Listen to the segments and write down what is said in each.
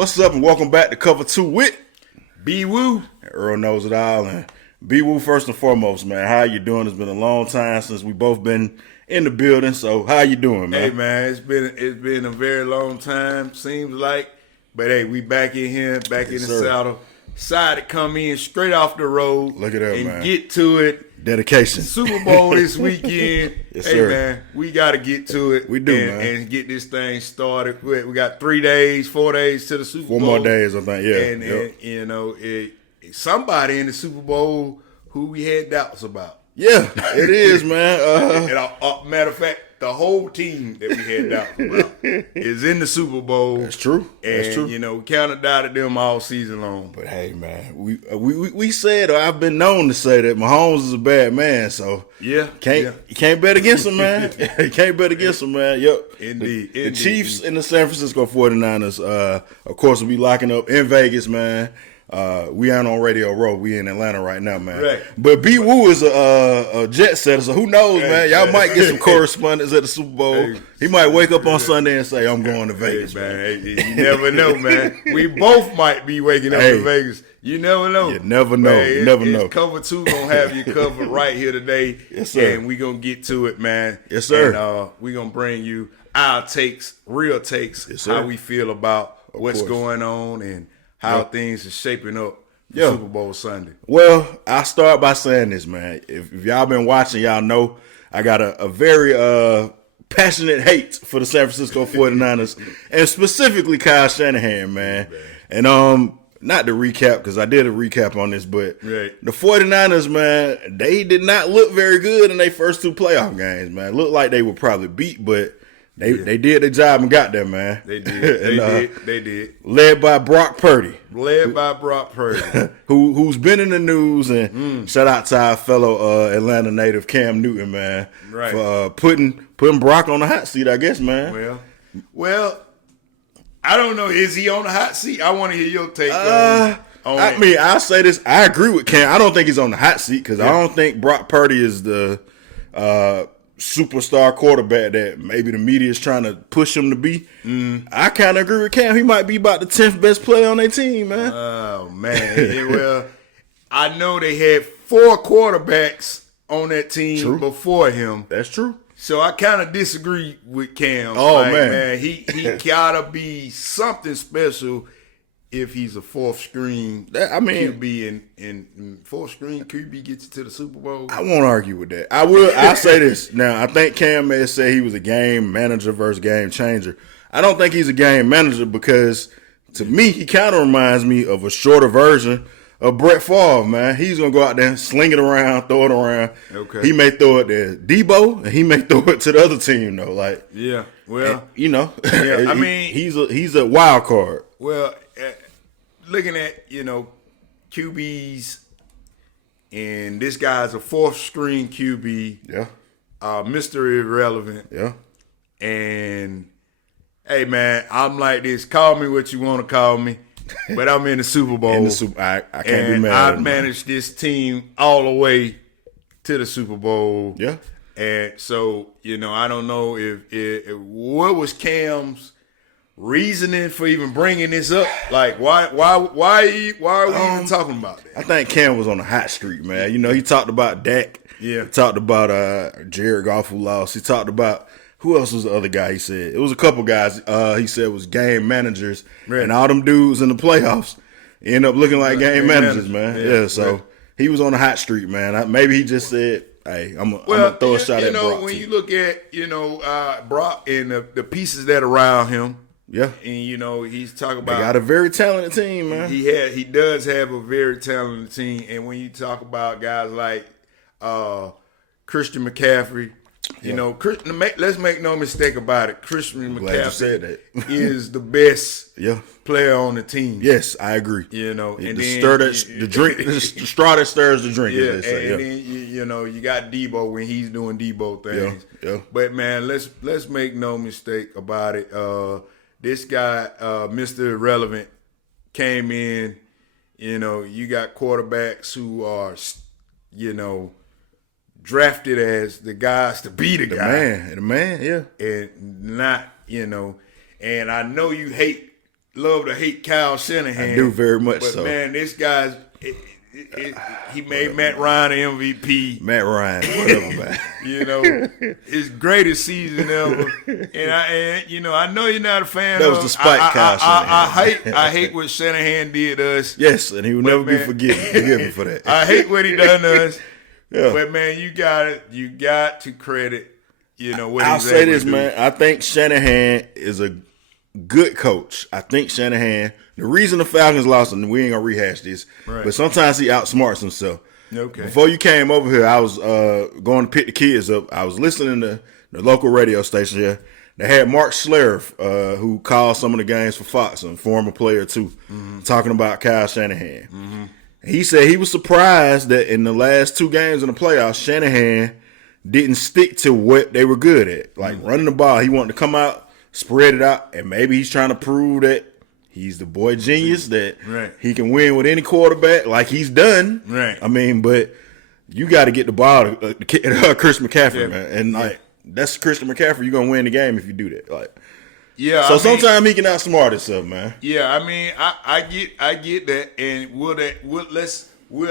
What's up, and welcome back to Cover 2 with B-Woo. Earl knows it all. And B-Woo, first and foremost, man, how you doing? It's been a long time since we both been in the building, so how you doing, man? Hey, man, it's been a very long time, seems like. But, hey, we back in here, back in the saddle. Decided to come in straight off the road. Look at that, and man. Get to it. Dedication. Super Bowl this weekend. Yes, hey, sir. man, we got to get to it. We do, man. And get this thing started. We got 3 days, 4 days to the Super Bowl. 4 more days, I think, yeah. And you know, somebody in the Super Bowl who we had doubts about. Yeah, it is, man. And matter of fact, the whole team that we had doubts about is in the Super Bowl. That's true. That's true. You know, we kind of doubted them all season long. But hey, man, we said, or I've been known to say that Mahomes is a bad man. So you can't bet against him, man. You can't bet against him, man. Yep. Indeed. The Chiefs and the San Francisco 49ers, of course, will be locking up in Vegas, man. We ain't on Radio Row. We in Atlanta right now, man. Right. But B Woo is a jet setter, so who knows, man? Y'all might get some correspondence at the Super Bowl. He might wake up on Sunday and say, "I'm going to Vegas, man." Hey, you never know, man. We both might be waking up in Vegas. You never know. You never know. Man, never know. Cover 2 gonna have you covered right here today. Yes, sir. And we gonna get to it, man. Yes, sir. And we gonna bring you our takes, real takes, yes, sir. how we feel about what's going on and how things are shaping up for Super Bowl Sunday. Well, I'll start by saying this, man. If y'all been watching, y'all know I got a very passionate hate for the San Francisco 49ers and specifically Kyle Shanahan, man. And not to recap, because I did a recap on this, but the 49ers, man, they did not look very good in their first 2 playoff games, man. Looked like they would probably beat, but they did their job and got there, man. They did. They did. Led by Brock Purdy. Who's been in the news, and shout out to our fellow Atlanta native Cam Newton, man, for putting Brock on the hot seat, I guess, man. Well, I don't know. Is he on the hot seat? I want to hear your take on I mean, I'll say this. I agree with Cam. I don't think he's on the hot seat because I don't think Brock Purdy is the superstar quarterback that maybe the media is trying to push him to be. I kind of agree with Cam. He might be about the 10th best player on their team, man. Oh, man. Well, I know they had 4 quarterbacks on that team before him. That's true. So I kind of disagree with Cam. Oh, man. He gotta be something special if he's a fourth string QB and fourth string QB gets you to the Super Bowl. I won't argue with that. I'll say this. Now, I think Cam may have said he was a game manager versus game changer. I don't think he's a game manager because, to me, he kind of reminds me of a shorter version of Brett Favre, man. He's going to go out there, sling it around, throw it around. Okay. He may throw it to Debo, and he may throw it to the other team, though. Like, yeah, well. And, I mean. He's a wild card. Well, looking at, QBs, and this guy's a fourth string QB. Yeah. Mr. Irrelevant. Yeah. And, hey, man, I'm like this. Call me what you want to call me. But I'm in the Super Bowl. I can't be mad. I've managed this team all the way to the Super Bowl. Yeah. And so, I don't know if what was Cam's reasoning for even bringing this up. Like, why are we even talking about that? I think Cam was on a hot streak, man. He talked about Dak. Yeah. He talked about Jared Goff who lost. He talked about who else was the other guy he said? It was a couple guys he said was game managers. Right. And all them dudes in the playoffs end up looking like game managers, man. Yeah, so he was on a hot streak, man. Maybe he just said, hey, I'm going to throw a shot at Brock. When you look at, Brock and the pieces that are around him, yeah, and he's talking about. They got a very talented team, man. He does have a very talented team, and when you talk about guys like Christian McCaffrey, let's make no mistake about it. Christian McCaffrey is the best player on the team. Yes, I agree. And the straw that stirs the drink. Yeah, then you got Debo when he's doing Debo things. Yeah. But man, let's make no mistake about it. This guy, Mr. Irrelevant, came in. You got quarterbacks who are, drafted as the guys to be the guy. The man, yeah. And not, and I know you hate love to hate Kyle Shanahan. I do very much but so. Man, this guy's he made Matt Ryan an MVP. Matt Ryan, whatever, man. You know, his greatest season ever. And I know you're not a fan. That was despite Kyle Shanahan. I hate what Shanahan did to us. Yes, and he will never be forgiven for that. I hate what he done to us. Yeah. But man, you got to credit. What I'll he's say able this, to do. man. I think Shanahan is a good coach. I think Shanahan. The reason the Falcons lost, and we ain't gonna rehash this, right. but sometimes he outsmarts himself. Okay. Before you came over here, I was going to pick the kids up. I was listening to the local radio station here. They had Mark Schlereth, who called some of the games for Fox, and former player too, talking about Kyle Shanahan. Mm-hmm. He said he was surprised that in the last 2 games in the playoffs, Shanahan didn't stick to what they were good at, like running the ball. He wanted to come out, spread it out, and maybe he's trying to prove that he's the boy genius, that he can win with any quarterback like he's done. Right. I mean, but you got to get the ball to Chris McCaffrey, man. And, that's Christian McCaffrey. You're going to win the game if you do that. So sometimes he can outsmart himself, man. Yeah, I mean, I get that, and we'll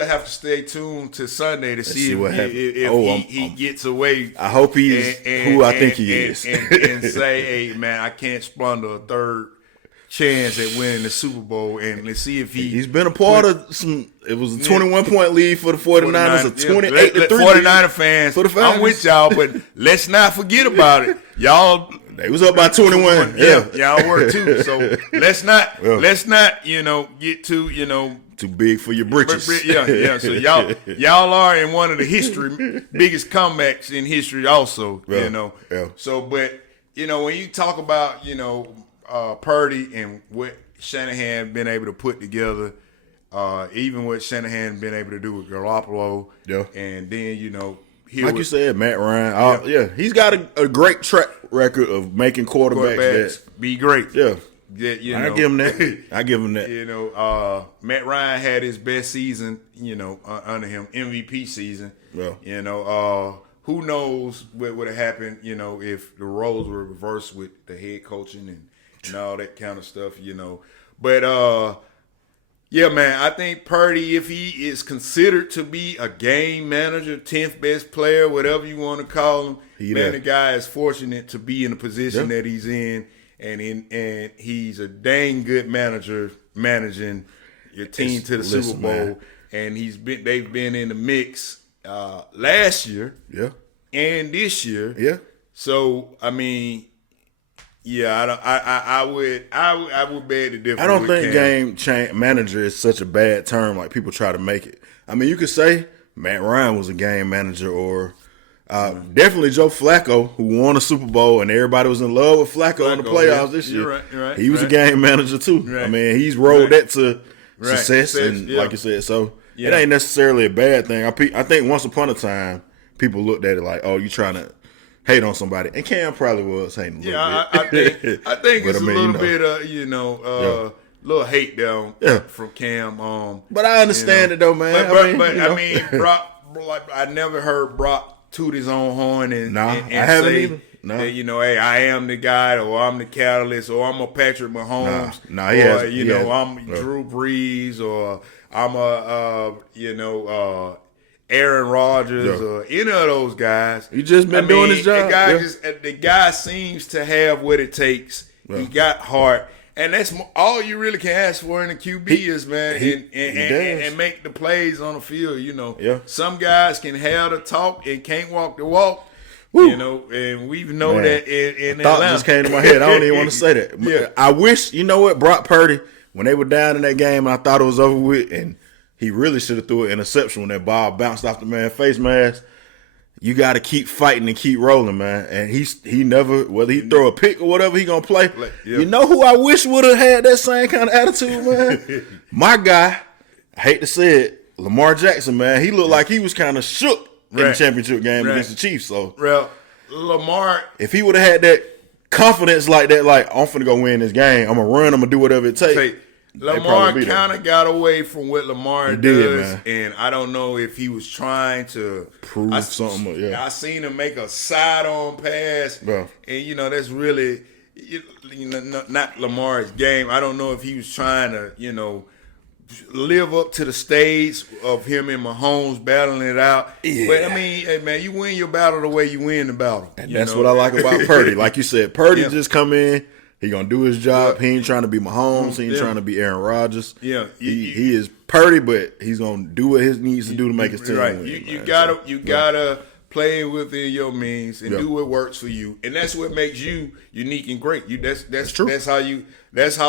have to stay tuned to Sunday to see if he gets away. I hope he's who I think he is. And say, hey, man, I can't squander a third chance at winning the Super Bowl, and let's see if he's been a part of some. It was a 21-point lead for the 49ers, a 28-3 49er fans. For the Falcons. I'm with y'all, but let's not forget about it. Y'all, they was up by 21. Yeah, y'all were too. So let's not get too big for your britches. Yeah. So y'all are in one of the biggest comebacks in history, also. Yeah. So, but when you talk about Purdy and what Shanahan been able to put together, even what Shanahan been able to do with Garoppolo, and then like you said, Matt Ryan, he's got a great track record of making quarterbacks that be great. Yeah, I give him that. I give him that. Matt Ryan had his best season, under him, MVP season. Yeah. Who knows what would have happened, if the roles were reversed with the head coaching and all that kind of stuff, But yeah, man, I think Purdy, if he is considered to be a game manager, 10th best player, whatever you want to call him, the guy is fortunate to be in the position that he's in, and he's a dang good manager managing your team to the Super Bowl, man. And they've been in the mix last year, and this year, So I mean. Yeah, I would beg to differ. I don't think game manager is such a bad term like people try to make it. I mean, you could say Matt Ryan was a game manager, or definitely Joe Flacco, who won a Super Bowl, and everybody was in love with Flacco in the playoffs this year. You're right. He was a game manager too. Right. I mean, he's rolled that to success, and like you said, so it ain't necessarily a bad thing. I think once upon a time, people looked at it like, oh, you trying to hate on somebody, and Cam probably was hating a little bit. I think it's a little bit of little hate down from Cam. But I understand it though, man. I mean, Brock. I never heard Brock toot his own horn and I haven't say either. No. That, hey, I am the guy, or I'm the catalyst, or I'm a Patrick Mahomes, I'm Drew Brees, or I'm a Aaron Rodgers or any of those guys. He just been doing his job. The guy seems to have what it takes. He got heart, and that's all you really can ask for in a QB is, man, and make the plays on the field. Some guys can have the talk and can't walk the walk. Woo. And we know that in thought Atlanta. Just came to my head. I don't even want to say that. I wish, Brock Purdy, when they were down in that game, I thought it was over with, and he really should have threw an interception when that ball bounced off the man's face mask. You got to keep fighting and keep rolling, man. And he never, whether he throw a pick or whatever he going to play. You know who I wish would have had that same kind of attitude, man? My guy, I hate to say it, Lamar Jackson, man. He looked like he was kind of shook in the championship game against the Chiefs. So, Lamar, if he would have had that confidence like that, like, I'm finna go win this game, I'm going to run, I'm going to do whatever it takes. Lamar kind of got away from what Lamar does, and I don't know if he was trying to prove something. I seen him make a side-on pass, and that's really, not Lamar's game. I don't know if he was trying to, live up to the stage of him and Mahomes battling it out. Yeah. But I mean, hey man, you win your battle the way you win the battle. And that's what I like about Purdy. Like you said, Purdy just come in. He gonna do his job. Yeah. He ain't trying to be Mahomes. He ain't trying to be Aaron Rodgers. Yeah. He is Purdy, but he's gonna do what he needs to do to make his team right. win. You gotta play within your means and do what works for you, and that's what makes you unique and great. That's true. That's how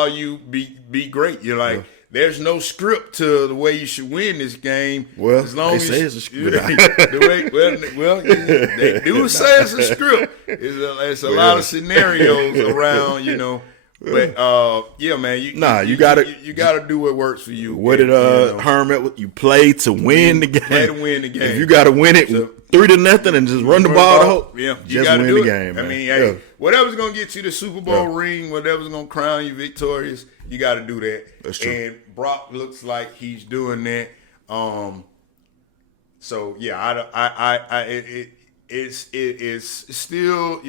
you be great. You're like. There's no script to the way you should win this game. Well, as long they as say it's a script. They do say it's a script. It's a lot of scenarios around, But yeah, man, you gotta do what works for you. What did Herman? You play to win the game. Play to win the game. If you gotta win it 3-0 and just run the ball, you just gotta win do the it. game. Man. I mean, whatever's gonna get you the Super Bowl ring, whatever's gonna crown you victorious, you got to do that. That's true. And Brock looks like he's doing that. So yeah, it is still,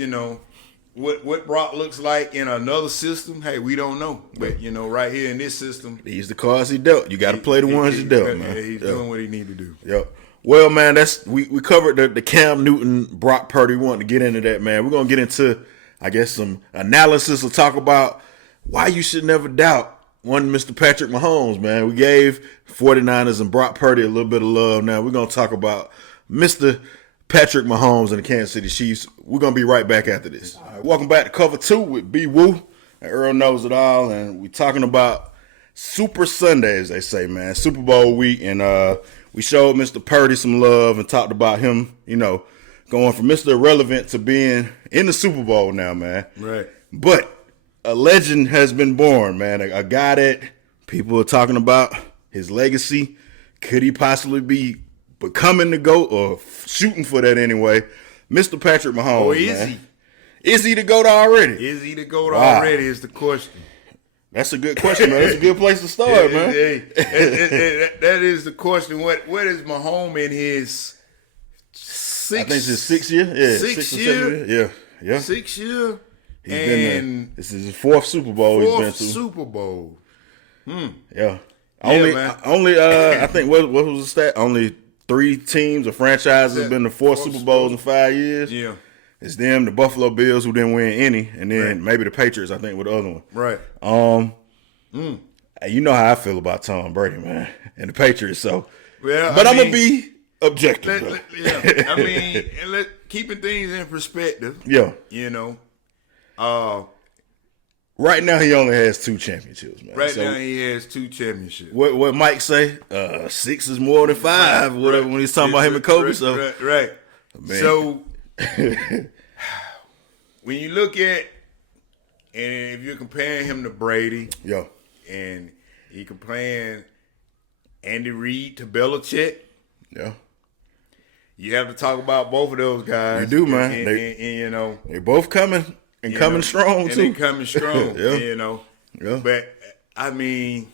what Brock looks like in another system. Hey, we don't know, but right here in this system, these the cards he dealt. You got to play the ones he dealt, man. He's doing what he need to do. Yep. Well, man, we covered the Cam Newton, Brock Purdy. We want to get into that, man. We're gonna get into, I guess, some analysis. We'll talk about why you should never doubt one Mr. Patrick Mahomes, man. We gave 49ers and Brock Purdy a little bit of love. Now we're going to talk about Mr. Patrick Mahomes and the Kansas City Chiefs. We're going to be right back after this. All right, welcome back to Cover 2 with B. Woo and Earl Knows It All. And we're talking about Super Sunday, as they say, man. Super Bowl week. And we showed Mr. Purdy some love and talked about him, going from Mr. Irrelevant to being in the Super Bowl now, man. Right. But a legend has been born, man. A guy that people are talking about his legacy. Could he possibly be becoming the GOAT or shooting for that anyway? Mr. Patrick Mahomes. Or is man. he? Is he the GOAT already? Is he the GOAT already is the question. That's a good question, man. That's a good place to start, man. That is the question. What is Mahomes in his I think it's his 6th year. Yeah, 6 year. Yeah. 6 year. And this is his 4th Super Bowl he's been to. Super Bowl. Yeah. Only I think what was the stat? Only 3 teams or franchises have been to 4 Super Bowls in 5 years. Yeah. It's them, the Buffalo Bills, who didn't win any, and then maybe the Patriots, I think, were the other one. Right. You know how I feel about Tom Brady, man, and the Patriots. So, but I'm gonna be objective. I mean, keeping things in perspective. Yeah. Right now, he only has 2 championships, man. Now, he has 2 championships. What Mike say? 6 is more than 5, whatever. When he's talking about him and Kobe. Right. Man. So when you look at, and if you're comparing him to Brady, and you're comparing Andy Reid to Belichick, you have to talk about both of those guys. You do, man. And they both coming. And coming strong, too. And coming strong, Yeah. But, I mean,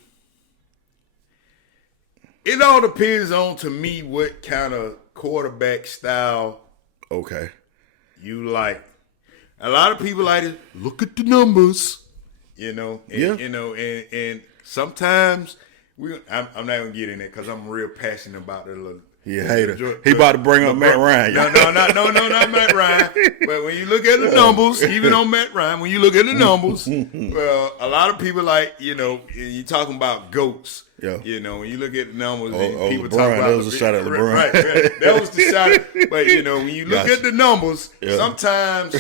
it all depends on, to me, what kind of quarterback style you like. A lot of people like to look at the numbers, and sometimes, I'm not going to get in it because I'm real passionate about it. He a hater. He about to bring up Matt Ryan. No, not Matt Ryan. But when you look at the numbers, even on Matt Ryan, when you look at the numbers, well, a lot of people you're talking about GOATs. Yeah. When you look at the numbers, and people LeBron, talk about that was a shot at LeBron. Right. That was the shot. But when you look at the numbers, sometimes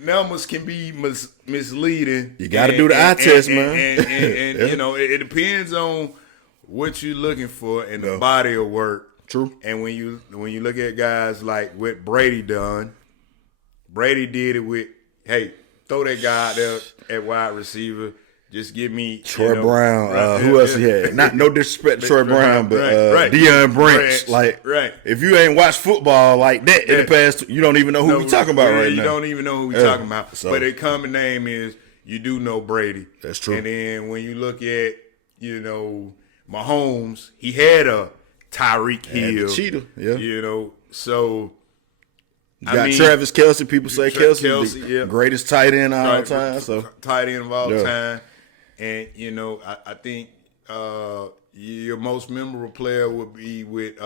numbers can be misleading. You got to do the eye test, man. And it depends on what you're looking for in the body of work. True. And when you look at guys like what Brady done, Brady did it with, hey, throw that guy out there at wide receiver. Just give me Troy Brown. Who else he had? No disrespect to Troy Brown, but Deion Branch. If you ain't watched football like that in the past, you don't even know who we talking about right now. You don't even know who we talking about. So, but a common name is you do know Brady. That's true. And then when you look at Mahomes, he had a Tyreek Hill, cheetah, so Got Travis Kelce. People say Kelce the greatest tight end of all time. So tight end of all time. And I think your most memorable player would be with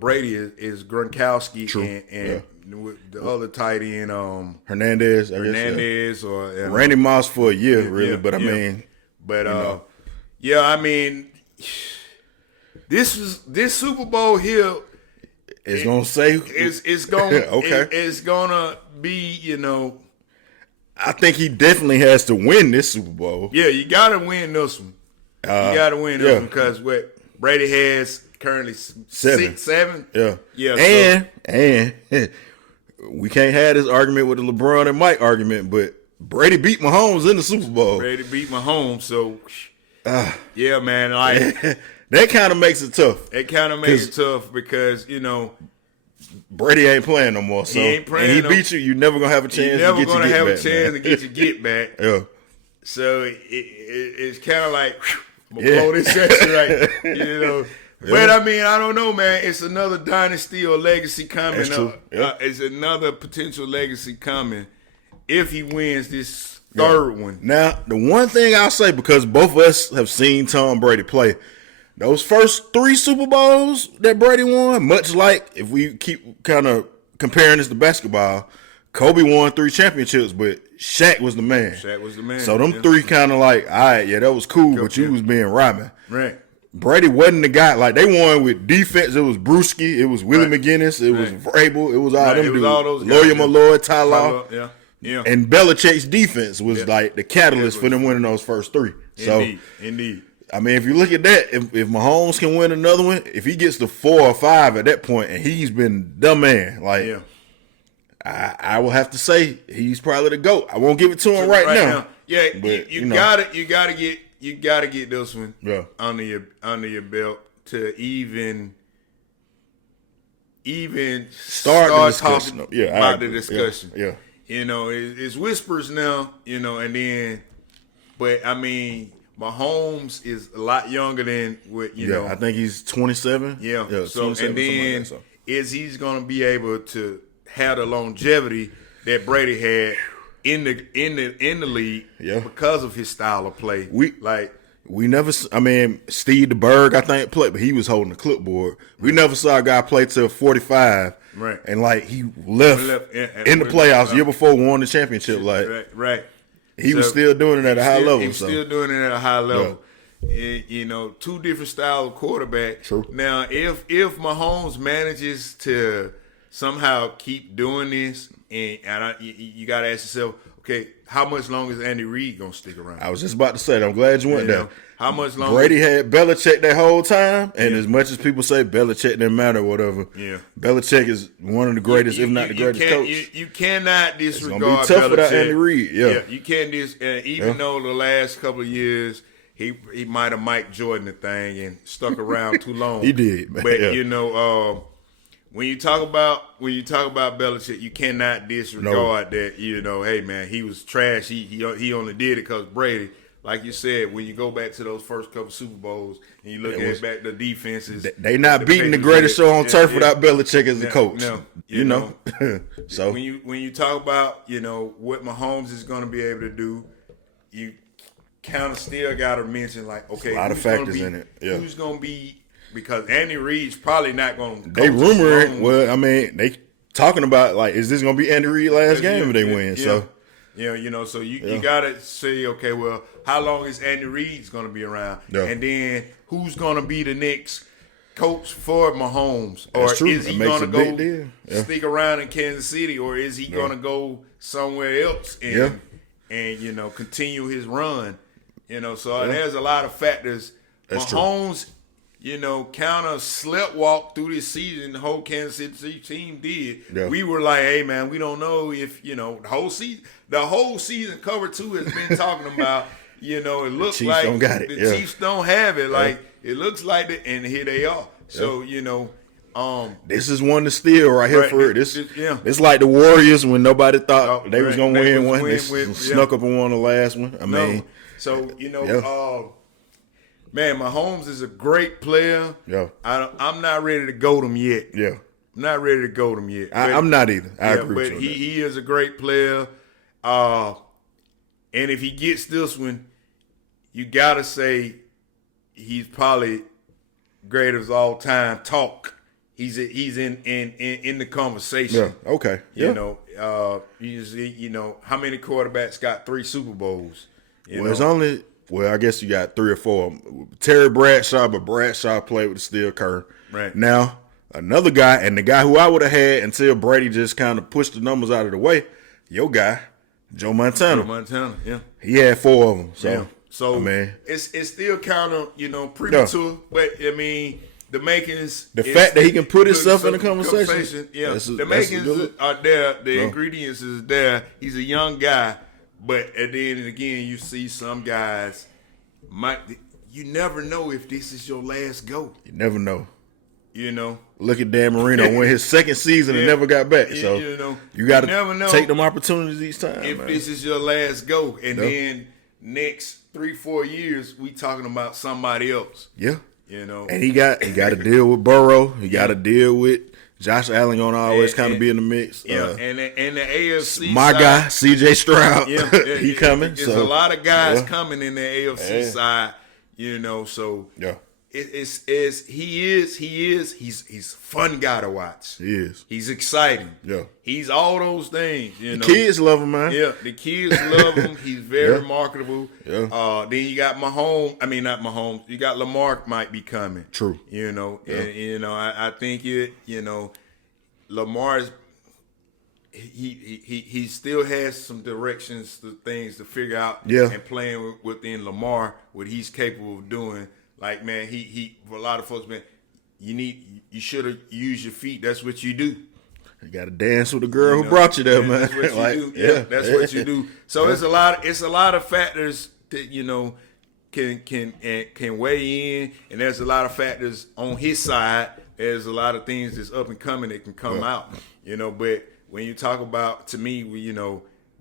Brady is Gronkowski and with the other tight end Hernandez. Or Randy Moss for a year, really. But I mean, I mean, this Super Bowl here. It's gonna say it's gonna okay. It's gonna be I think he definitely has to win this Super Bowl. Yeah, you gotta win this one. You gotta win this one because what Brady has currently seven. Yeah. And we can't have this argument with the LeBron and Mike argument, but Brady beat Mahomes in the Super Bowl. Brady beat Mahomes, so yeah, man. Like that kind of makes it tough. It kind of makes it tough because Brady ain't playing no more. So he ain't playing. And he beat you. You're never gonna have a chance. You're never gonna have a chance to get your get back. Yeah. So it's kind of like blow this section right. Yeah. But I mean, I don't know, man. It's another dynasty or legacy coming. That's true. It's another potential legacy coming if he wins this third one. Now, the one thing I'll say, because both of us have seen Tom Brady play, those first 3 Super Bowls that Brady won, much like if we keep kind of comparing this to basketball, Kobe won 3 championships, but Shaq was the man. So them 3 kind of like, all right, that was cool, but you was being Robin. Right. Brady wasn't the guy. Like, they won with defense. It was Brewski. It was Willie McGinnis. It was Vrabel. It was all them dudes. All those Lawyer Malloy, Tyler. Yeah. And Belichick's defense was like the catalyst for them winning those first 3. Indeed. I mean, if you look at that, if Mahomes can win another one, if he gets to 4 or 5 at that point, and he's been the man, like, I will have to say he's probably the GOAT. I won't give it to him right now. Yeah, but you gotta get this one under your belt to even start talking about the discussion. Yeah. It's whispers now, and then, but I mean, Mahomes is a lot younger than what know. I think he's 27. Yeah. So and then is he's going to be able to have the longevity that Brady had in the league because of his style of play. We never. I mean, Steve DeBerg, I think, played, but he was holding the clipboard. We never saw a guy play till 45. Right. And he left in the playoffs year before, won the championship. Right. He was still doing it at a high level. He was still doing it at a high level. Yeah. 2 different styles of quarterback. True. Now, if Mahomes manages to somehow keep doing this, and you got to ask yourself, okay, how much longer is Andy Reid gonna stick around? I was just about to say that. I'm glad you went there. How much longer? Brady had Belichick that whole time, and as much as people say Belichick didn't matter or whatever, Belichick is one of the greatest, if not the greatest coach. You cannot disregard Belichick. It's gonna be tough Belichick. Without Andy Reid. Yeah, you can't even though the last couple of years he might have Mike Jordan the thing and stuck around too long. He did, man. But when you talk about Belichick, you cannot disregard that. Hey man, he was trash. He only did it because Brady. Like you said, when you go back to those first couple Super Bowls and you look at back the defenses, they not beating the greatest show on turf without Belichick as a coach. You know. So when you talk about what Mahomes is going to be able to do, you kind of still got to mention okay, a lot of factors in it. Yeah. Who's going to be, because Andy Reid's probably not going to. They rumoring. Well, I mean, they talking about is this going to be Andy Reid's last game if they win? So. Yeah, so you gotta say, okay, well, how long is Andy Reid's gonna be around, and then who's gonna be the next coach for Mahomes, or is he gonna go stick around in Kansas City, or is he gonna go somewhere else and continue his run? So there's a lot of factors. That's Mahomes, kind of sleptwalk through this season. The whole Kansas City team did. Yeah. We were like, hey man, we don't know if the whole season cover 2 has been talking about. It looks the like the Chiefs don't have it. It looks like it, and here they are. So this is one to steal right here for it. It's like the Warriors when nobody thought they was gonna win one. They snuck up and won the last one. I mean, so man, Mahomes is a great player. Yeah, I'm not ready to goat him yet. Yeah, I'm not ready to goat him yet. I'm not either. I agree with you. But he is a great player. And if he gets this one, you gotta say he's probably greatest all time talk. He's in the conversation. Yeah. Okay. Yeah. You know, how many quarterbacks got 3 Super Bowls? It's only I guess you got 3 or 4. Terry Bradshaw, but Bradshaw played with Steel Kerr. Right. Now, another guy, and the guy who I would have had until Brady just kind of pushed the numbers out of the way, your guy, Joe Montana. Joe Montana, yeah. He had 4 of them. So, yeah. So I mean, it's still kind of, premature, but I mean, the makings. The fact that he can put himself in the conversation. Yeah, the makings are there. The ingredients is there. He's a young guy, but at the end of the game, you see some guys you never know if this is your last go. You never know. Look at Dan Marino win his second season and never got back. So you got to take them opportunities each time. If this is your last go, and then next 3-4 years, we talking about somebody else. Yeah. And he got to deal with Burrow. He got to deal with Josh Allen gonna always kind of be in the mix. Yeah, and the AFC my side, guy, CJ Stroud. He coming. There's a lot of guys coming in the AFC side. So he's a fun guy to watch. He is. He's exciting. Yeah. He's all those things. The kids love him, man. Yeah, the kids love him. He's very marketable. Yeah. Then you got Mahomes. I mean, not Mahomes. You got Lamar might be coming. True. And I think Lamar's he still has some directions to things to figure out. Yeah. And playing within Lamar, what he's capable of doing. Like, man, he for a lot of folks, man, you should have used your feet. That's what you do. You got to dance with the girl who brought you there, man. That's what you do. Yeah, that's what you do. So it's a lot of factors that can weigh in, and there's a lot of factors on his side. There's a lot of things that's up and coming that can come out. But when you talk about, to me,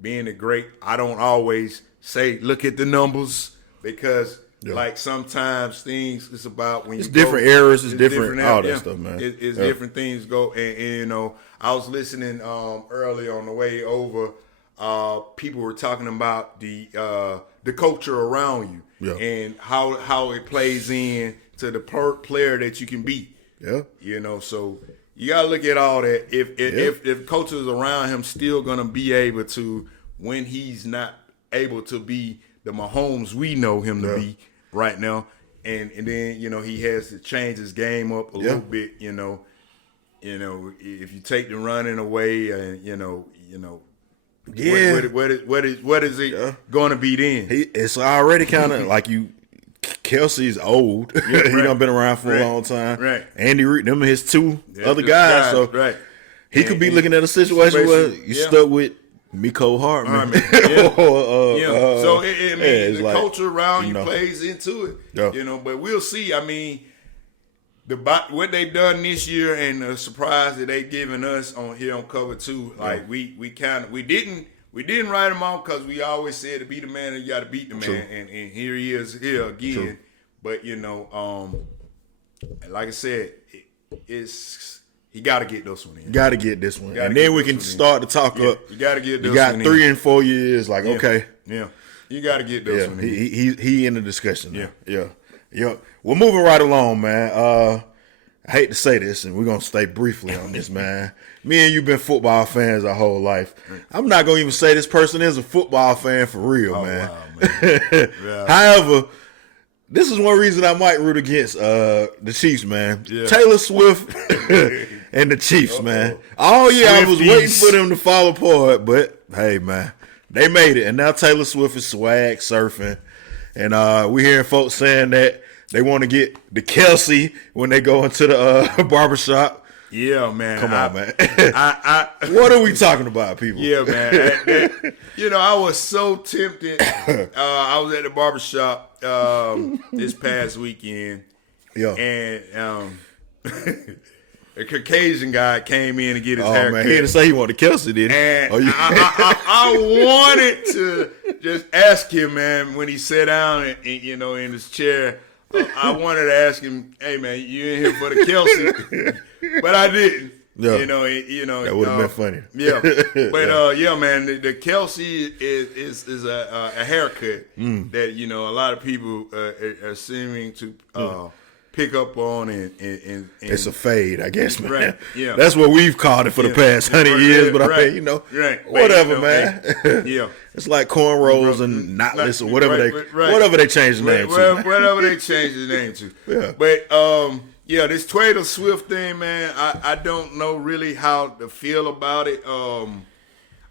being a great, I don't always say look at the numbers, because like sometimes things it's about when it's you different errors, it's different all that stuff, man. It's different things go, and I was listening earlier on the way over. People were talking about the culture around you and how it plays in to the player that you can be. Yeah, so you gotta look at all that. If coaches around him still gonna be able to, when he's not able to be the Mahomes we know him to be right now, and then he has to change his game up a little bit. If you take the running away, what is it going to be then? It's already kind of like Kelsey's old. He done been around for a long time. Right. Andy Reid, them his 2 other guys. So he could be looking at a situation where you stuck with Mecole Hardman. So the culture around you plays into it. Yeah. But we'll see. I mean, what they've done this year and the surprise that they've given us on here on Cover 2, like we didn't write him off, because we always said to be the man, you got to beat the man, and here he is here again. True. But like I said, he got to get this one in. Got to get this one, and then we can start to talk up. You got to get this one. You got one 3 and 4 years. Like okay, you got to get this one in. He in the discussion. Yeah. We're moving right along, man. I hate to say this, and we're going to stay briefly on this, man. Me and you been football fans our whole life. I'm not going to even say this person is a football fan for real, man. Wow, man. However, this is one reason I might root against the Chiefs, man. Yeah. Taylor Swift and the Chiefs, man. All year I was waiting for them to fall apart, but hey, man, they made it. And now Taylor Swift is swag surfing. And we hearing folks saying that they want to get the Kelsey when they go into the barbershop. Yeah, man. Come on, man. What are we talking about, people? Yeah, man. I was so tempted. I was at the barbershop this past weekend. Yeah. And a Caucasian guy came in to get his haircut. Man, he didn't say he wanted Kelsey, did he? And I wanted to just ask him, man, when he sat down and in his chair, I wanted to ask him, hey, man, you in here for the Kelsey? But I didn't. Yeah. That would have been funny. Yeah, but yeah, man, the Kelsey is a haircut that a lot of people are seeming to pick up on, and it's a fade, I guess, man. Right, yeah. That's what we've called it for the past 100 years. But I mean, whatever, man. Yeah, it's like cornrows and knotless or whatever whatever they change the name to. Whatever they change the name to. Yeah, but yeah, this Taylor Swift thing, man, I don't know really how to feel about it.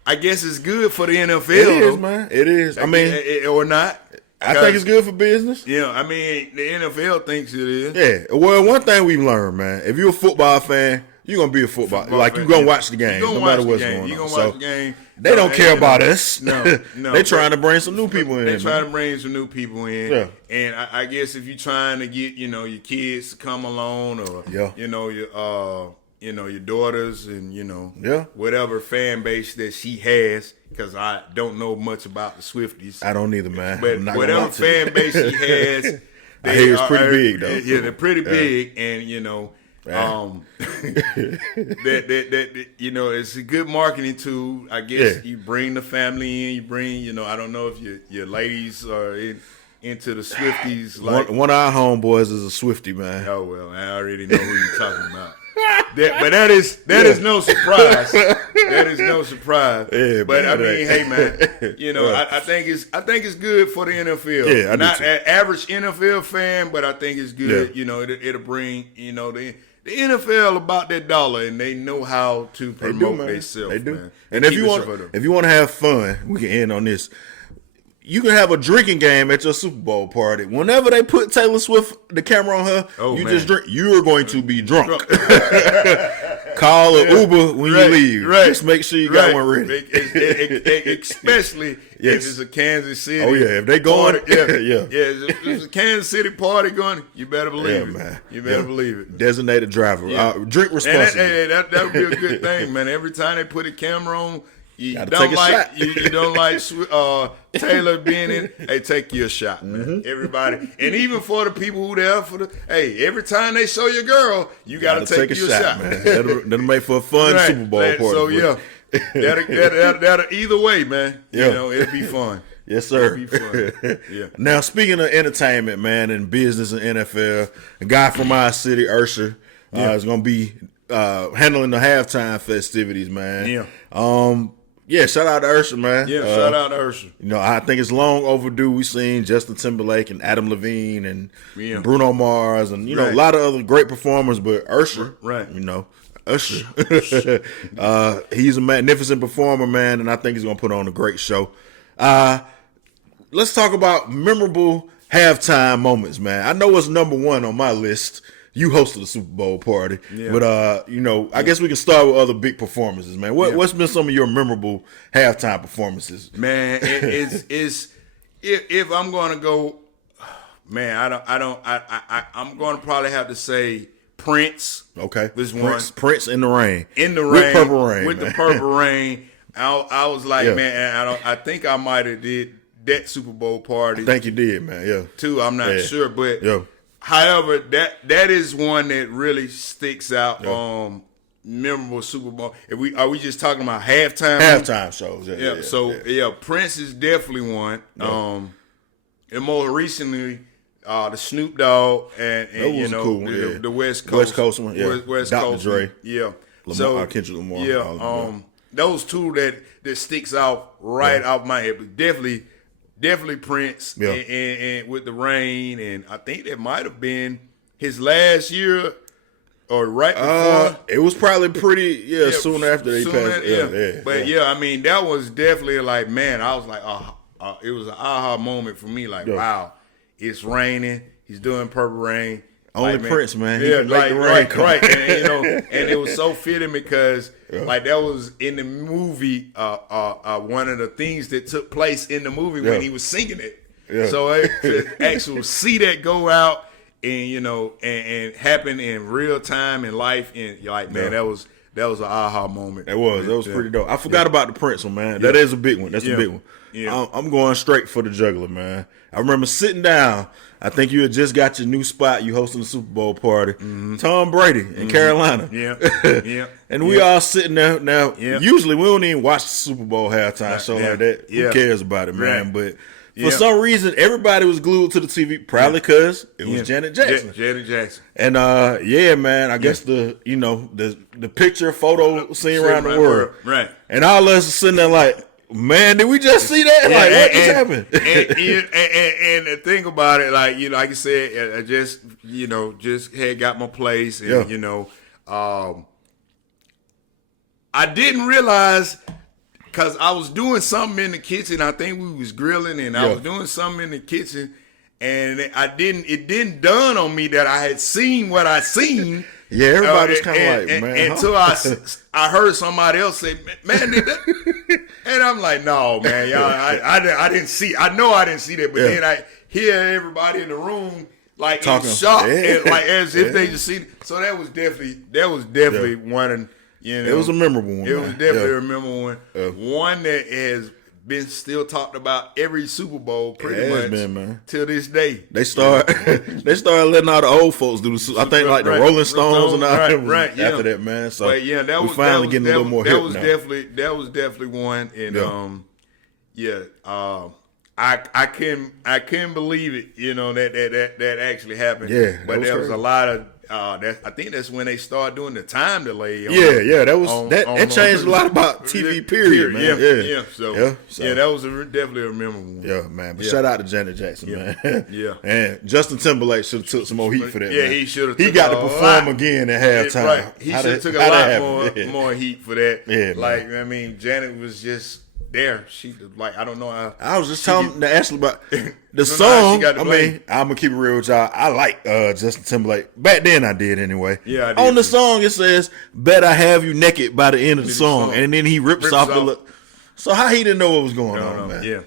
I guess it's good for the NFL. It is, man. It is. I mean, or not. I think it's good for business. Yeah, I mean, the NFL thinks it is. Yeah. Well, one thing we've learned, man, if you're a football fan, you're going to be a football like, you're going to watch the game no matter what's going on. You're going to watch the game. They don't care about us. No. They're trying to bring some new people in. They're trying to bring some new people in. Yeah. And I guess if you're trying to get, your kids to come along, or, your daughters and, whatever fan base that she has, because I don't know much about the Swifties. I don't either, man. But whatever fan base she has, I hear it's pretty big, though. Yeah, they're pretty big, and it's a good marketing tool. I guess you bring the family in. You bring, I don't know if your ladies are into the Swifties. Like one of our homeboys is a Swiftie, man. Oh well, I already know who you're talking about. But that is no surprise. That is no surprise. Yeah, but I mean, hey man, I think it's good for the NFL. Yeah, not an average NFL fan, but I think it's good. Yeah. It'll bring the NFL about that dollar, and they know how to promote themselves. They do. Man. And if you want to have fun, we can end on this. You can have a drinking game at your Super Bowl party. Whenever they put Taylor Swift, the camera on her, just drink. You are going to be drunk. Call an Uber when you leave. Right. Just make sure you got one ready. Especially if it's a Kansas City. Oh, yeah. If they going. If it's a Kansas City party going, you better believe it. Man. You better believe it. Designated driver. Drink responsibly. That would be a good thing, man. Every time they put a camera on, you don't like Taylor being in. Hey, take you a shot, man. Mm-hmm. Everybody, and even for the people who there every time they show your girl, you got to take you a shot, man. That'll make for a fun Super Bowl party. So that'll either way, man. It'll be fun. Yes, sir. It'll be fun. Yeah. Now, speaking of entertainment, man, and business and NFL, a guy from our city, Ursher, is going to be handling the halftime festivities, man. Yeah. Shout out to Ursher, man. Yeah, shout out to Ursher. I think it's long overdue. We seen Justin Timberlake and Adam Levine and Bruno Mars and a lot of other great performers, but Ursher, Usher, he's a magnificent performer, man, and I think he's gonna put on a great show. Let's talk about memorable halftime moments, man. I know it's number one on my list. You hosted a Super Bowl party, but I guess we can start with other big performances, man. What's been some of your memorable halftime performances? Man, it's if I'm gonna go, man, I'm gonna probably have to say Prince. Okay, Prince in the rain, with Purple Rain, with the Purple Rain. I was like, man, I think I might have did that Super Bowl party. I think you did, man. Yeah, too. I'm not sure, but however, that is one that really sticks out. Memorable Super Bowl. Are we just talking about halftime shows? Prince is definitely one. And more recently, the Snoop Dogg and cool the West Coast one, West Dr. Coast, Dre, Kendrick Lamar, those two that sticks out off my head, but definitely Prince and with the rain, and I think that might have been his last year or right before. It was probably pretty soon after they passed. But I mean that was definitely like, man, I was like, it was an aha moment for me. Like, wow, it's raining. He's doing Purple Rain. Only Prince, man. Right. And it was so fitting because like that was in the movie. One of the things that took place in the movie when he was singing it. Yeah. So to actually see that go out and and happen in real time in life, and like, man, that that was an aha moment. That was pretty dope. I forgot about the Prince one, man. That is a big one. That's a big one. Yeah. I'm going straight for the juggler, man. I remember sitting down. I think you had just got your new spot. You hosting the Super Bowl party. Tom Brady in Carolina. Yeah. And we all sitting there. Now, usually we don't even watch the Super Bowl halftime show like that. Who cares about it, man? But for some reason, everybody was glued to the TV, probably because it was Janet Jackson. Janet Jackson. And man, I guess the picture photo seen around the world. Right. And all of us are sitting there like, man, did we just see that? Like, what just happened? And the thing about it, like, like I said, I just, just had got my place. And, I didn't realize, because I was doing something in the kitchen. I think we was grilling, and I was doing something in the kitchen. And it didn't dawn on me that I had seen what I seen. Yeah, everybody was kind of like, man. Until I heard somebody else say, man, did that? And I'm like, no, man, y'all, I didn't see. I know I didn't see that, but then I hear everybody in the room like talking, in shock, and like as if they just seen it. So that was definitely one. It was a memorable one. It was definitely a memorable one. One that has been still talked about every Super Bowl pretty much till this day. They started letting all the old folks do the. I think like the Rolling Stones and all that. Right. After that, man. So but that was finally getting a little more hip now. That was definitely one, and I couldn't believe it. That actually happened. Yeah, but there was a lot of. I think that's when they started doing the time delay. That changed a lot about TV. Period, man. So that was definitely a memorable one. Yeah, man. But shout out to Janet Jackson, man. Yeah. And Justin Timberlake should have took some more heat for that. Yeah, man. he should have. He got to perform again at halftime. Right. He should have took a lot more heat for that. Yeah, like man. I mean, Janet was just there. She like I don't know how. I was just telling Ashley about the song. I mean, I'm gonna keep it real with y'all. I like Justin Timberlake. Back then, I did anyway. Yeah, I did on the song it says, "Bet I have you naked" by the end of the song, and then he rips off the look. So how he didn't know what was going on, man? Yeah.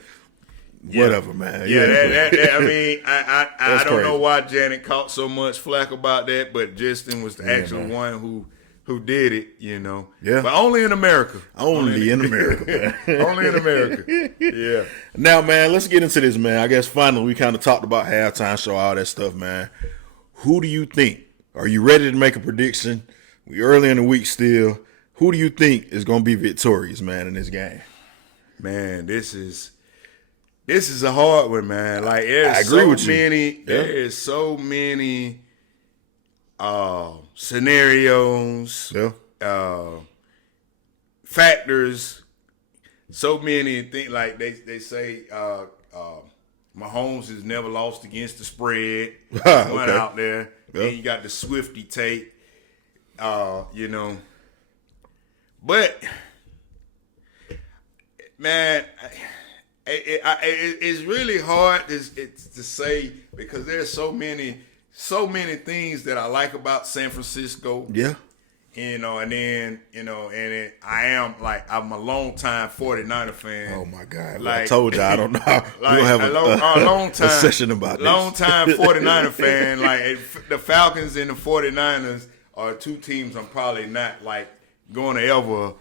Whatever, man. That, I mean, I don't know why Janet caught so much flack about that, but Justin was the actual one who did it, Yeah. But only in America. Only in America, man. Only in America. Yeah. Now, man, let's get into this, man. I guess finally we kind of talked about halftime show, all that stuff, man. Who do you think? Are you ready to make a prediction? We early in the week still. Who do you think is going to be victorious, man, in this game? Man, this is a hard one, man. Like I agree with you. There is so many scenarios, factors, so many things. Like they say, Mahomes has never lost against the spread. One out there. Then you got the Swifty tape, But man, it's really hard to say because there's so many things that I like about San Francisco. Yeah. And then, I'm a long time 49er fan. Oh my God. Like, I told you, I don't know. We'll have a long time, session about this. Long time 49er fan. Like the Falcons and the 49ers are two teams I'm probably not like going to ever,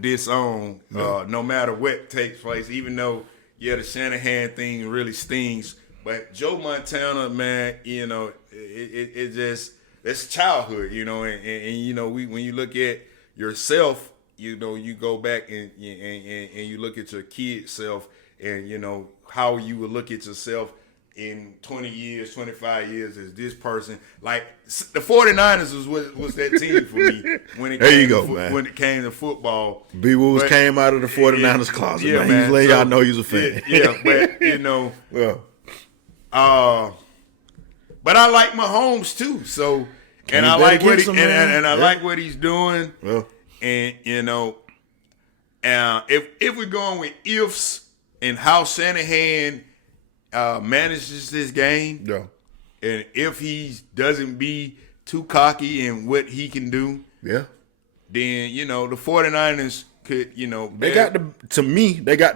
disown, no matter what takes place, even though, the Shanahan thing really stings. But Joe Montana, man, it just, it's childhood, and when you look at yourself, you go back and you look at your kid self and, how you would look at yourself in 20 years, 25 years as this person. Like the 49ers was that team for me when it came to football. B. Woods came out of the 49ers closet, man. He's letting y'all know he's a fan. But I like Mahomes too. So I like what like what he's doing. Well, and if we're going with ifs and how Shanahan manages this game, and if he doesn't be too cocky in what he can do, then the 49ers could, they got the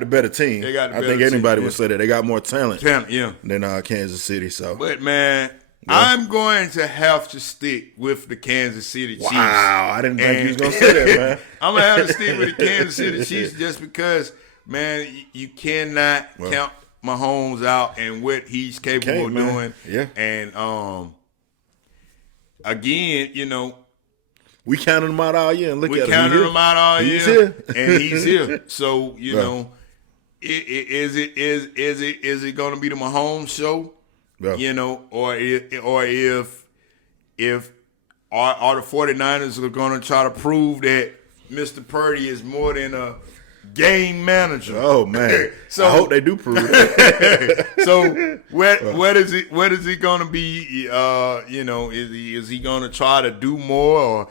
better team. I think anybody would say that they got more talent than Kansas City. So, but man, I'm going to have to stick with the Kansas City Chiefs. Wow, I didn't think you was going to say that, man. I'm going to have to stick with the Kansas City Chiefs just because, man, you cannot count Mahomes out and what he's capable of doing. Yeah. And, again, we counted him out all year. And look at him. We counted him out all year. He's here. And he's here. So, is it going to be the Mahomes show? Yeah. Or if are the 49ers are going to try to prove that Mr. Purdy is more than a game manager. Oh man! So I hope they do prove it. So what is it going to be? Is he going to try to do more, or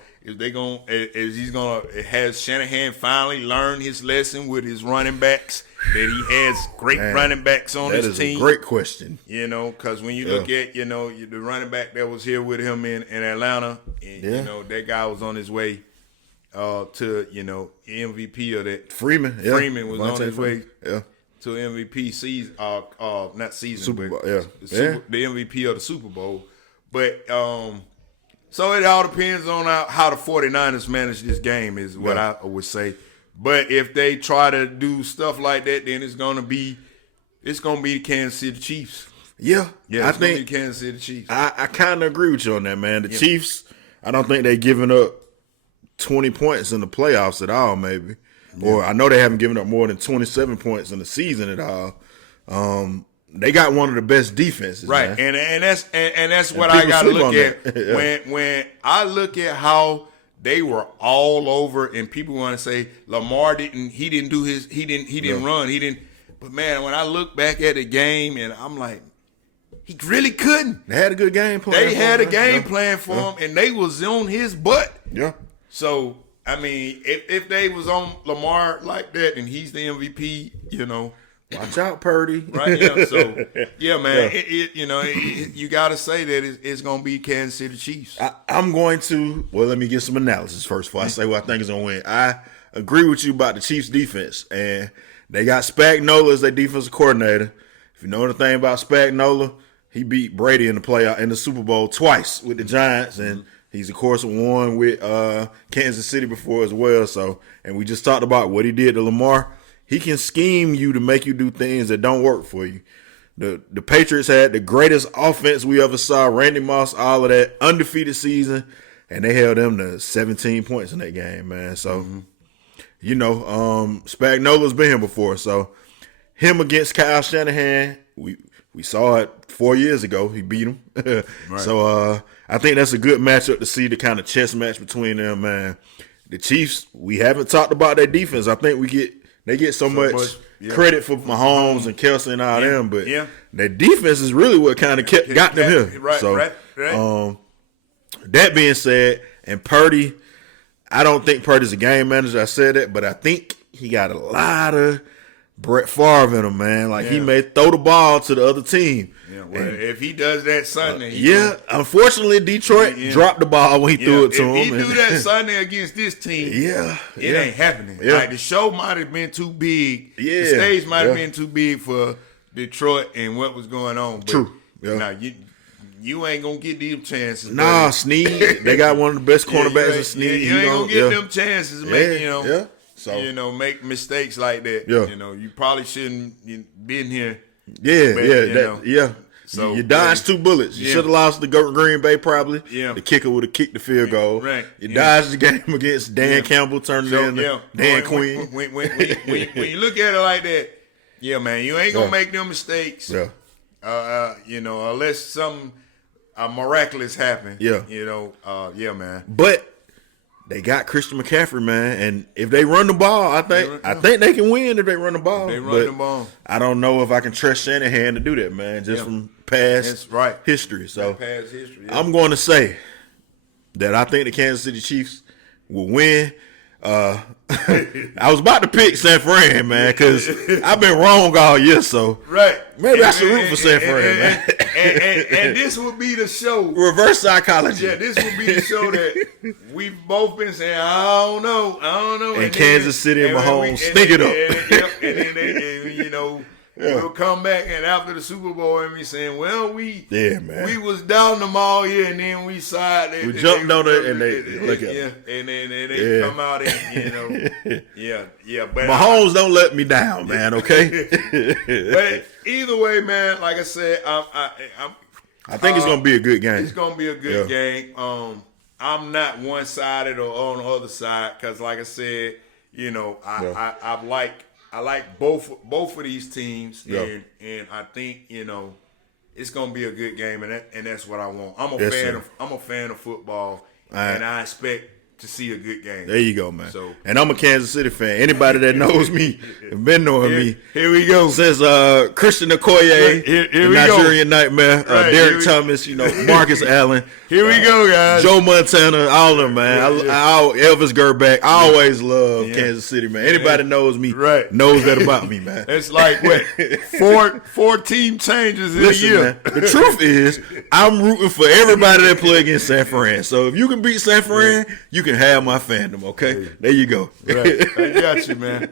has Shanahan finally learned his lesson with his running backs? That he has great running backs on his team. That is a great question. Because when you look at, the running back that was here with him in Atlanta, and, that guy was on his way to, MVP of that. Freeman. Yeah. Freeman was on his way to MVP season, not season, Super but Bowl, the MVP of the Super Bowl. But so it all depends on how the 49ers manage this game is what I would say. But if they try to do stuff like that, then it's gonna be the Kansas City Chiefs. Yeah, I think the Kansas City Chiefs. I kind of agree with you on that, man. The Chiefs, I don't think they've given up 20 points in the playoffs at all, maybe. Yeah. Or I know they haven't given up more than 27 points in the season at all. They got one of the best defenses, right? Man. And that's what I got to look at when I look at how they were all over, and people want to say Lamar didn't run. But man, when I look back at the game, and I'm like, he really couldn't. They had a good game plan. They had a game plan for him, and they was on his butt. Yeah. So I mean, if they was on Lamar like that, and he's the MVP, Watch out, Purdy. Right. Yeah. So yeah, man. Yeah. You got to say that it's going to be Kansas City Chiefs. I'm going to. Well, let me get some analysis first before I say what I think is going to win. I agree with you about the Chiefs' defense, and they got Spagnuolo as their defensive coordinator. If you know anything about Spagnuolo, he beat Brady in the Super Bowl twice with the Giants, and he's of course won with Kansas City before as well. So, and we just talked about what he did to Lamar. He can scheme you to make you do things that don't work for you. The Patriots had the greatest offense we ever saw. Randy Moss, all of that, undefeated season, and they held them to 17 points in that game, man. So, Spagnuolo's been here before. So, him against Kyle Shanahan, we saw it 4 years ago. He beat him. Right. So, I think that's a good matchup to see, the kind of chess match between them, man. The Chiefs, we haven't talked about their defense. I think they get so much credit for Mahomes and Kelsey and all them, but their defense is really what kind of got them here. Right, so, right. That being said, and Purdy, I don't think Purdy's a game manager. I said that, but I think he got a lot of Brett Favre in him, man. Like he may throw the ball to the other team. Yeah, well, if he does that Sunday, unfortunately, Detroit dropped the ball when he threw it to him. If he do that Sunday against this team, it ain't happening. Yeah. Like the show might have been too big. Yeah. The stage might have been too big for Detroit and what was going on. But True. Now you ain't gonna get them chances. Nah, Snead. They got one of the best cornerbacks in Snead. You ain't gonna get them chances, man. So make mistakes like that. Yeah. You probably shouldn't been here. So you dodged 2 bullets. You should have lost to Green Bay probably. Yeah. The kicker would have kicked the field goal. Right. You dodged the game against Dan Campbell, turned it into Dan Quinn. When you look at it like that, man, you ain't gonna make them mistakes. Yeah. Unless something miraculous happen. Yeah. Man. But they got Christian McCaffrey, man, and if they run the ball, I think they can win if they run the ball. I don't know if I can trust Shanahan to do that, man, just from past history. So I'm going to say that I think the Kansas City Chiefs will win. I was about to pick San Fran, man, because I've been wrong all year, so maybe I should root for San Fran, man. And this will be the show. Reverse psychology. Yeah, this will be the show that we've both been saying, I don't know. And Kansas City and Mahomes stink it up. we'll come back and after the Super Bowl and me saying, well, we was down them all year and then we sided. We jumped on it and they look at it. And then they come out and, But Mahomes don't let me down, man, okay? But either way, man, like I said, I think it's going to be a good game. It's going to be a good game. I'm not one-sided or on the other side because, like I said, I like both of these teams, and I think it's gonna be a good game, and that's what I want. I'm a fan of football, and I expect to see a good game. There you go, man. And I'm a Kansas City fan. Anybody that knows me, have been knowing me. Here we go. Since Christian Okoye, the Nigerian Nightmare, Derek Thomas, Marcus Allen. Here we go, guys. Joe Montana, all of them, man. Elvis Gerback. I always love Kansas City, man. Anybody knows me knows that about me, man. It's like, what, four team changes in a year. Man, the truth is, I'm rooting for everybody that play against San Fran. So if you can beat San Fran, you can have my fandom, okay? There you go. Right. I got you, man.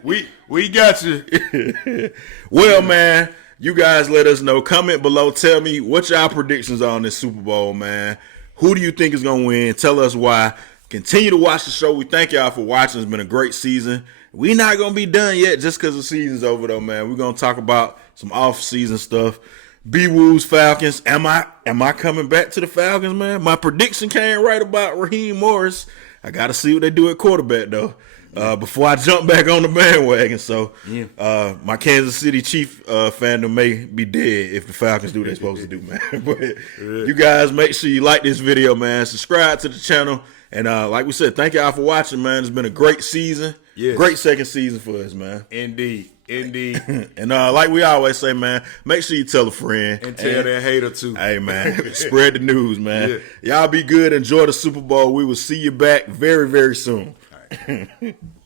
We got you. Well, man, you guys let us know. Comment below. Tell me what y'all predictions are on this Super Bowl, man. Who do you think is going to win? Tell us why. Continue to watch the show. We thank y'all for watching. It's been a great season. We're not going to be done yet just because the season's over, though, man. We're going to talk about some off-season stuff. B-Woo's Falcons. Am I coming back to the Falcons, man? My prediction came right about Raheem Morris. I got to see what they do at quarterback, though, before I jump back on the bandwagon. So my Kansas City Chief fandom may be dead if the Falcons do what they're supposed to do, man. But you guys make sure you like this video, man. Subscribe to the channel. And like we said, thank y'all for watching, man. It's been a great season. Yes. Great second season for us, man. Indeed. And like we always say, man, make sure you tell a friend. And tell that hater too. Hey, man, spread the news, man. Y'all be good. Enjoy the Super Bowl. We will see you back very, very soon. All right.